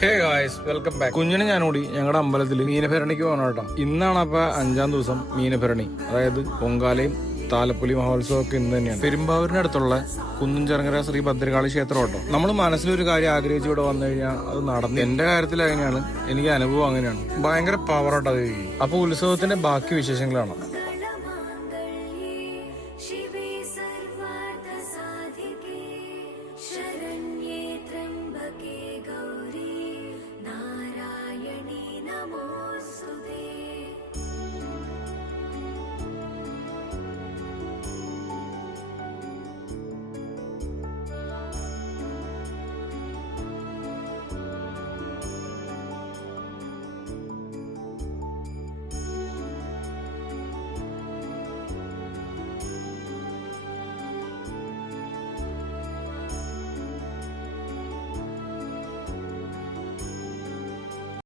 Hey guys, welcome back. കുഞ്ഞിനെ ഞാനോടി ഞങ്ങളുടെ അമ്പലത്തിൽ മീനഭരണിക്ക് പോകണം കേട്ടോ. ഇന്നാണ് അപ്പൊ 5-ാം ദിവസം മീനഭരണി, അതായത് പൊങ്കാലയും താലപ്പൊലി മഹോത്സവം ഒക്കെ ഇന്ന് തന്നെയാണ്. പെരുമ്പാവൂരിന് അടുത്തുള്ള കുന്നംചെറങ്ങര ശ്രീ ഭദ്രകാളി ക്ഷേത്രം കേട്ടോ. നമ്മൾ മനസ്സിലൊരു കാര്യം ആഗ്രഹിച്ച് ഇവിടെ വന്നു കഴിഞ്ഞാൽ അത് നടന്നു. എന്റെ കാര്യത്തിൽ അങ്ങനെയാണ്, എനിക്ക് അനുഭവം അങ്ങനെയാണ്. ഭയങ്കര പവർ കേട്ടോ അത്. അപ്പൊ ഉത്സവത്തിന്റെ ബാക്കി വിശേഷങ്ങളാണ്.